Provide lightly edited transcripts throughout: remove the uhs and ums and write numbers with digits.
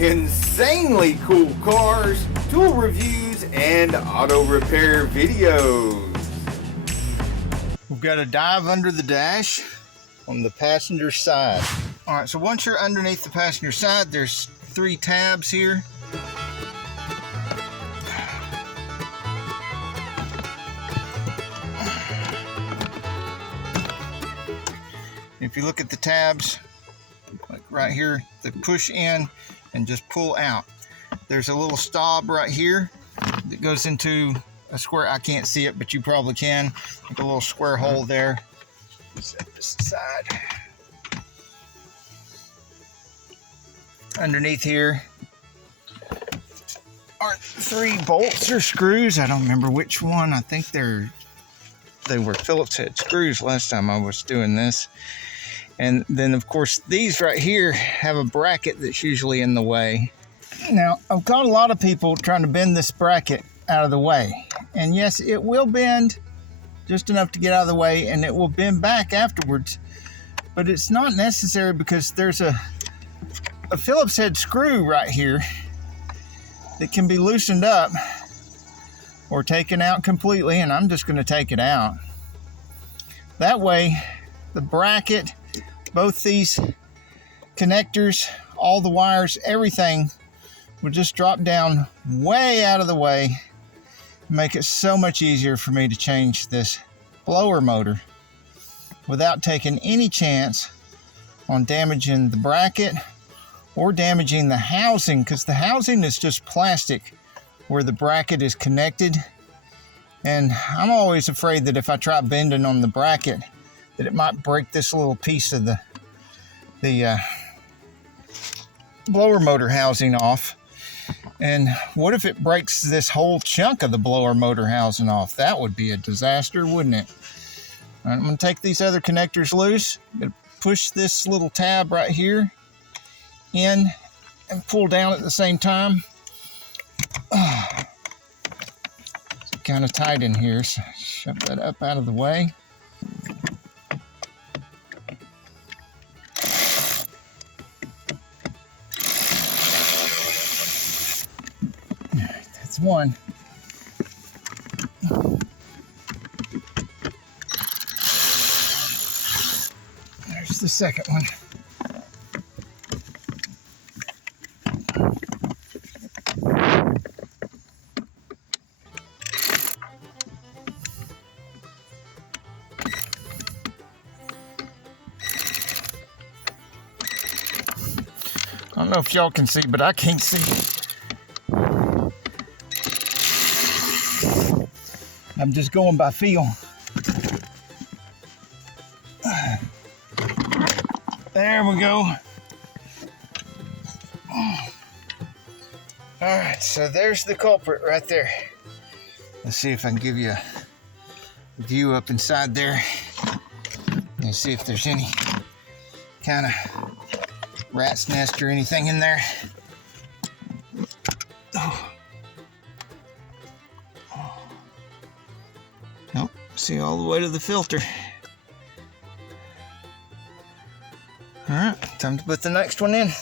insanely cool cars, tool reviews, and auto repair videos. We've got a dive under the dash on the passenger side. All right, so once you're underneath the passenger side, there's 3 tabs here. If you look at the tabs, like right here, they push in and just pull out. There's a little stop right here that goes into a square. I can't see it, but you probably can. Like a little square hole there. Set this aside. Underneath here are 3 bolts or screws. I don't remember which one. I think they were Phillips head screws last time I was doing this. And then of course these right here have a bracket that's usually in the way. Now I've got a lot of people trying to bend this bracket out of the way. And yes, it will bend just enough to get out of the way, and it will bend back afterwards. But it's not necessary because there's a Phillips head screw right here that can be loosened up or taken out completely, and I'm just going to take it out. That way the bracket, both these connectors, all the wires, everything will just drop down way out of the way, make it so much easier for me to change this blower motor without taking any chance on damaging the bracket or damaging the housing, because the housing is just plastic where the bracket is connected. And I'm always afraid that if I try bending on the bracket, that it might break this little piece of the blower motor housing off. And what if it breaks this whole chunk of the blower motor housing off? That would be a disaster, wouldn't it? All right, I'm going to take these other connectors loose. I'm going to push this little tab right here in and pull down at the same time. It's kind of tight in here, so shove that up out of the way. That's one. There's the second one. I don't know if y'all can see, but I can't see. I'm just going by feel. There we go. All right, so there's the culprit right there. Let's see if I can give you a view up inside there. Let's see if there's any kind of rat's nest or anything in there. Oh. Nope, see all the way to the filter. All right, time to put the next one in.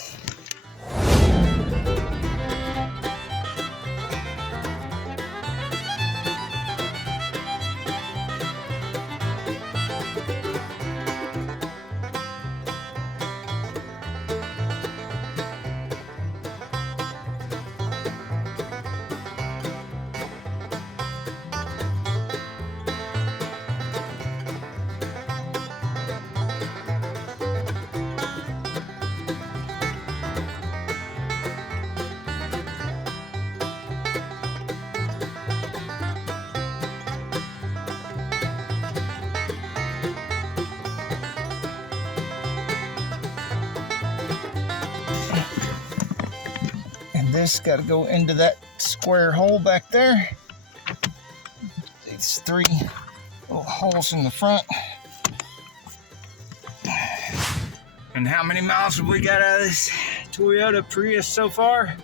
This got to go into that square hole back there. These 3 little holes in the front. And how many miles have we got out of this Toyota Prius so far?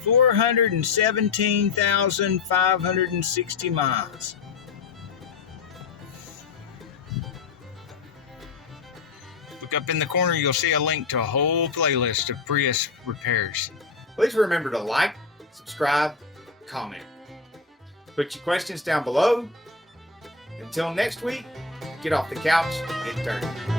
417,560 miles. Look up in the corner, you'll see a link to a whole playlist of Prius repairs. Please remember to like, subscribe, comment. Put your questions down below. Until next week, get off the couch and get dirty.